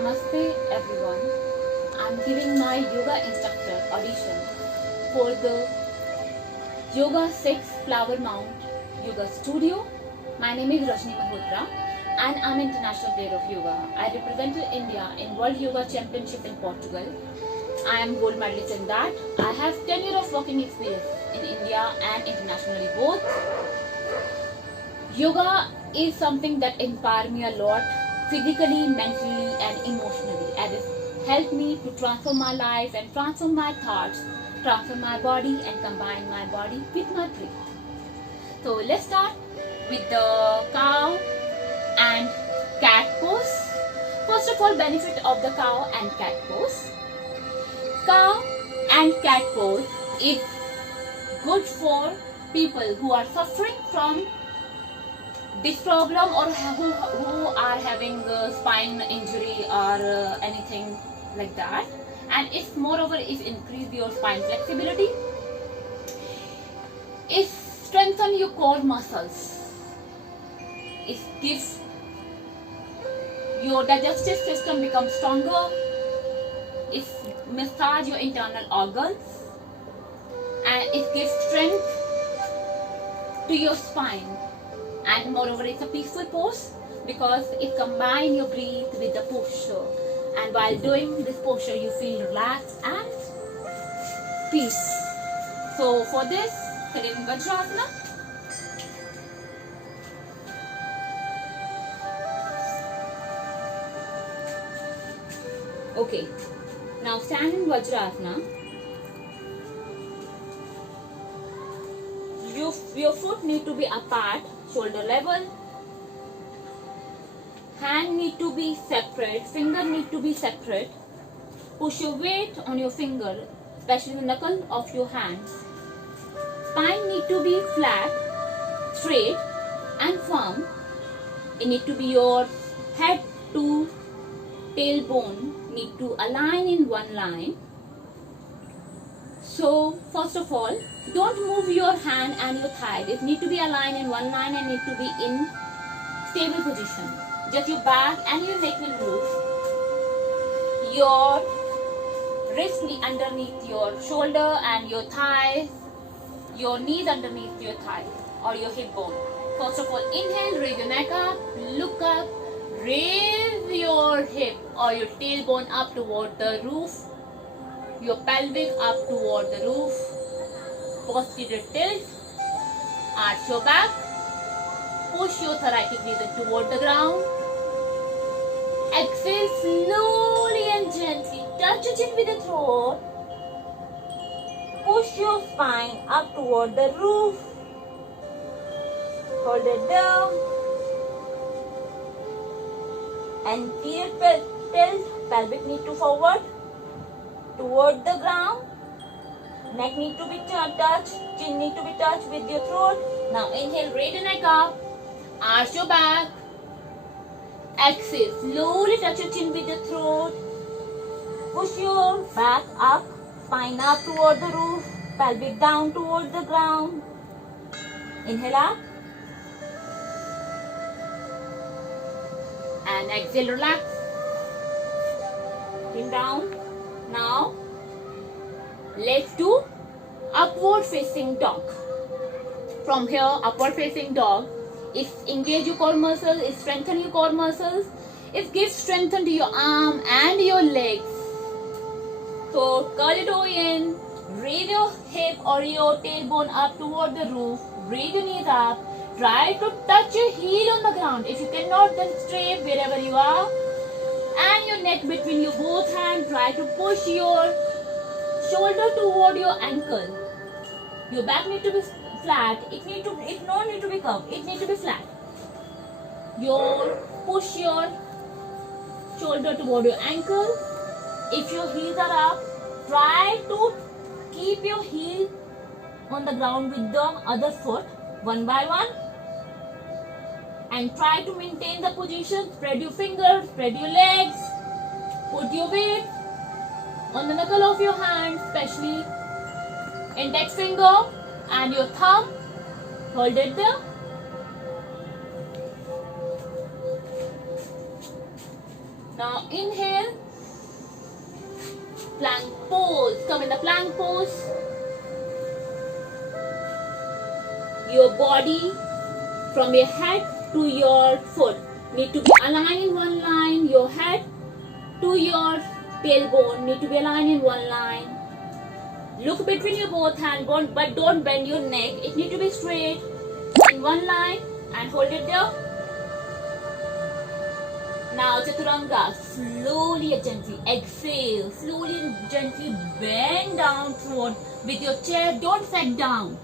Namaste everyone. I'm giving my yoga instructor audition for the Yoga 6 Flower Mount Yoga Studio. My name is Rajni Malhotra and I'm International Player of Yoga. I represented India in World Yoga Championship in Portugal. I am gold medalist in that. I have 10 years of working experience in India and internationally both. Yoga is something that inspired me a lot physically, mentally and emotionally, and it helped me to transform my life and transform my thoughts, transform my body and combine my body with my breath. So let's start with the cow and cat pose. First of all, benefit of the cow and cat pose. Cow and cat pose is good for people who are suffering from this problem or who are having spine injury or anything like that, and it's moreover is increase your spine flexibility, it strengthen your core muscles, it gives your digestive system become stronger, it massage your internal organs, and it gives strength to your spine. And moreover, it's a peaceful pose because it combines your breath with the posture, and while doing this posture you feel relaxed and peace. So for this, Kalim Vajrasana. Okay, now stand in Vajrasana. Your foot need to be apart, shoulder level, hand need to be separate, finger need to be separate, push your weight on your finger, especially the knuckle of your hands, spine need to be flat, straight and firm, it need to be your head to tailbone need to align in one line. So first of all, don't move your hand and your thigh. It need to be aligned in one line and need to be in stable position. Just your back and your neck will move. Your wrist underneath your shoulder and your thigh. Your knees underneath your thigh or your hip bone. First of all, inhale, raise your neck up, look up, raise your hip or your tailbone up toward the roof. Your pelvic up toward the roof, posterior tilt, arch your back, push your thoracic region toward the ground, exhale slowly and gently, touch your chin with the throat, push your spine up toward the roof, hold it down, anterior tilt, pelvic knee to forward, toward the ground, neck need to be touched, chin need to be touched with your throat. Now inhale, raise your neck up, arch your back, exhale, slowly touch your chin with your throat, push your back up, spine up toward the roof, pelvic down toward the ground. Inhale up and exhale, relax, bring down. Now, let's do upward facing dog. From here, upward facing dog, it engage your core muscles, it strengthen your core muscles, it gives strength to your arm and your legs. So, curl your toe in, raise your hip or your tailbone up toward the roof, raise your knees up, try to touch your heel on the ground. If you cannot, then stay wherever you are. And your neck between your both hands, try to push your shoulder toward your ankle. Your back need to be flat, it not need to be curved, it need to be flat. Push your shoulder toward your ankle. If your heels are up, try to keep your heel on the ground with the other foot, one by one. And try to maintain the position, spread your fingers, spread your legs, put your weight on the knuckle of your hand, especially index finger and your thumb, hold it there. Now inhale, plank pose. Come in the plank pose. Your body from your head to your foot need to be aligned in one line. Your head to your tailbone need to be aligned in one line. Look between your both hands, but don't bend your neck. It need to be straight in one line and hold it there. Now Chaturanga, slowly and gently exhale. Slowly and gently bend down forward with your chest. Don't sag down.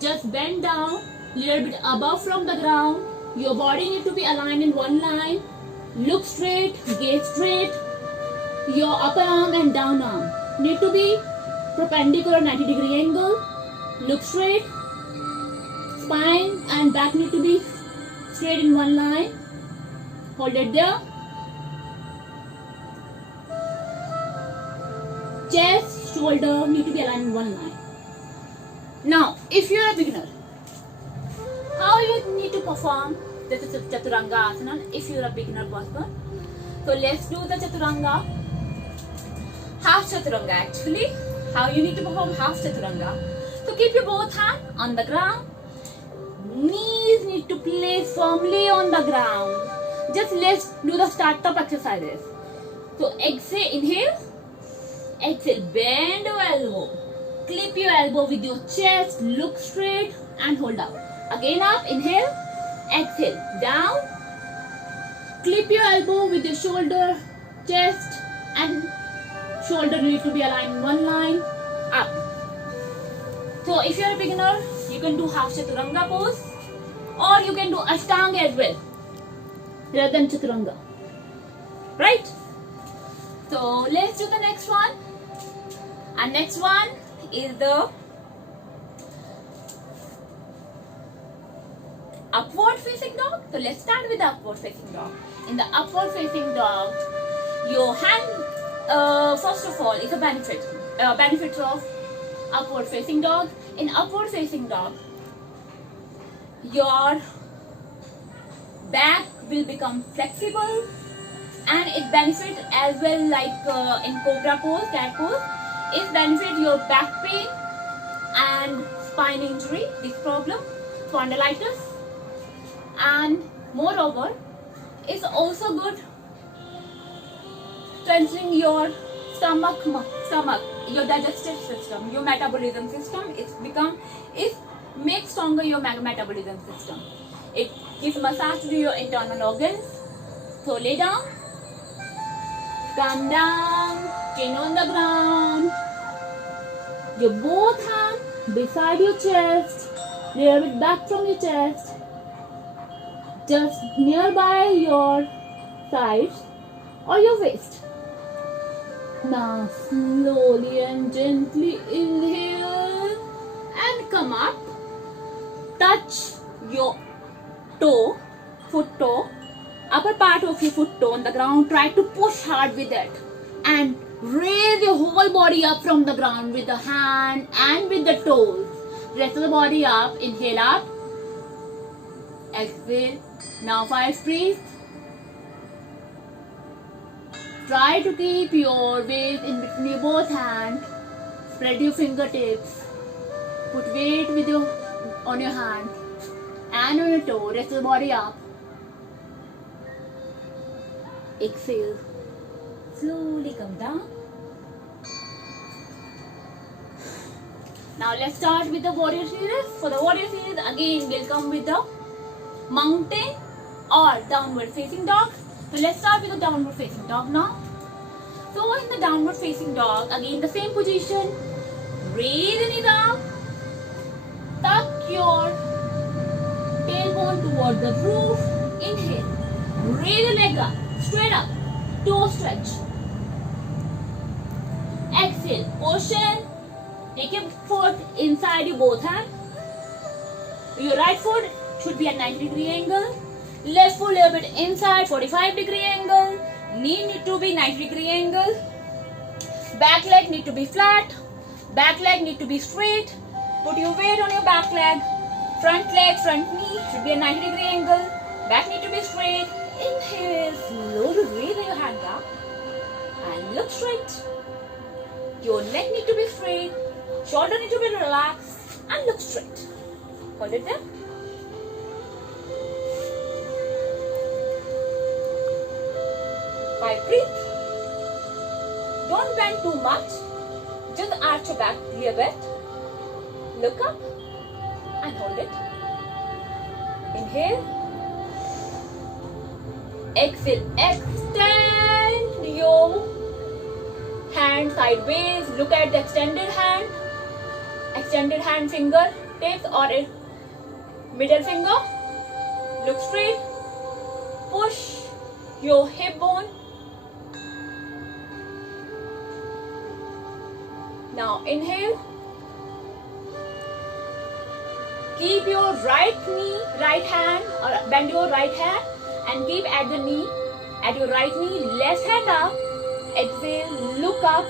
Just bend down, little bit above from the ground. Your body need to be aligned in one line. Look straight, gaze straight. Your upper arm and down arm need to be perpendicular 90-degree angle. Look straight. Spine and back need to be straight in one line. Hold it there. Chest, shoulder need to be aligned in one line. Now, if you are a beginner, how you need to perform this is Chaturanga Asana if you are a beginner person. So let's do the Chaturanga. Half Chaturanga actually. How you need to perform half Chaturanga. So keep your both hands on the ground. Knees need to place firmly on the ground. Just let's do the startup exercises. So exhale, inhale. Exhale, bend your elbow. Clip your elbow with your chest. Look straight and hold up. Again up, inhale. Exhale, down. Clip your elbow with your shoulder, chest and shoulder need to be aligned in one line. Up. So if you are a beginner, you can do half Chaturanga pose or you can do Ashtanga as well rather than Chaturanga. Right? So let's do the next one. And next one is the upward facing dog. So let's start with the upward facing dog. In the upward facing dog, your hand first of all is a benefits of upward facing dog. In upward facing dog, your back will become flexible and it benefits as well like in cobra pose, cat pose. It benefits your back pain and spine injury, this problem, spondylitis, and moreover, it's also good strengthening your stomach, your digestive system, your metabolism system. It makes stronger your metabolism system. It gives massage to your internal organs. So lay down, come down, chin on the ground. Your both hands beside your chest, little bit back from your chest, just nearby your sides or your waist. Now slowly and gently inhale and come up. Touch your toe, foot toe, upper part of your foot toe on the ground. Try to push hard with it and raise your whole body up from the ground with the hand and with the toes. Rest of the body up. Inhale up. Exhale. Now 5 breaths. Try to keep your weight in between your both hands. Spread your fingertips. Put weight on your hand and on your toe. Rest of the body up. Exhale. Slowly come down. Now let's start with the warrior series. For the warrior series, again we'll come with the mountain or downward facing dog. So let's start with the downward facing dog now. So in the downward facing dog, again the same position. Raise the knees up. Tuck your tailbone toward the roof. Inhale. Raise the leg up. Straight up. Toe stretch. Exhale. Ocean. Take your foot inside your both hands. Your right foot should be at 90-degree angle. Left foot a little bit inside, 45-degree angle. Knee need to be 90-degree angle. Back leg need to be flat. Back leg need to be straight. Put your weight on your back leg. Front leg, front knee should be a 90-degree angle. Back need to be straight. Inhale, slowly raise your hand up. look straight. Your neck need to be straight, shoulder need to be relaxed, and look straight. Hold it there. Five, breathe. Don't bend too much. Just arch your back a bit. Look up and hold it. Inhale. Exhale. Extend your hand sideways. Look at the extended hand. Extended hand finger tips or a middle finger. Look straight. Push your hip bone. Now inhale. Keep your right knee, right hand, or bend your right hand and keep at the knee, at your right knee, left hand up. Exhale, look up.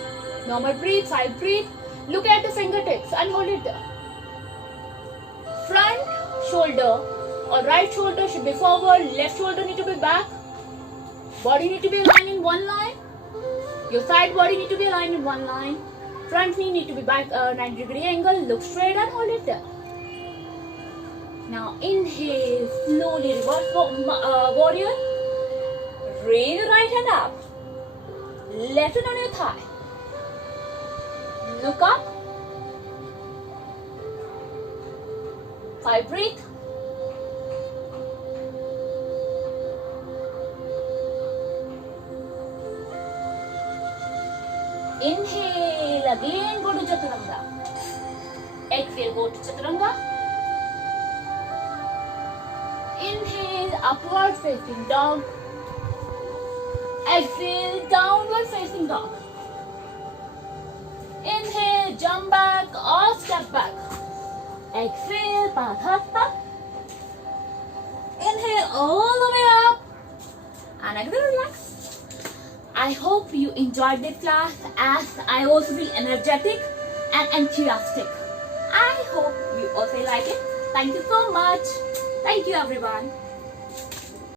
Normal breathe, 5 breathe. Look at the fingertips and hold it there. Front shoulder or right shoulder should be forward, left shoulder need to be back. Body need to be aligned in one line. Your side body need to be aligned in one line. Front knee need to be back 90-degree angle. Look straight and hold it there. Now inhale, slowly reverse warrior. Raise your right hand up. Left hand on your thigh. Look up. 5 breathe. Inhale, again go to Chaturanga. Exhale, go to Chaturanga. Inhale, upward facing dog. Exhale, downward facing dog. Inhale, jump back or step back. Exhale, Padhasta. Inhale all the way up. And exhale, relax. I hope you enjoyed this class as I also feel energetic and enthusiastic. I hope you also like it. Thank you so much. Thank you everyone.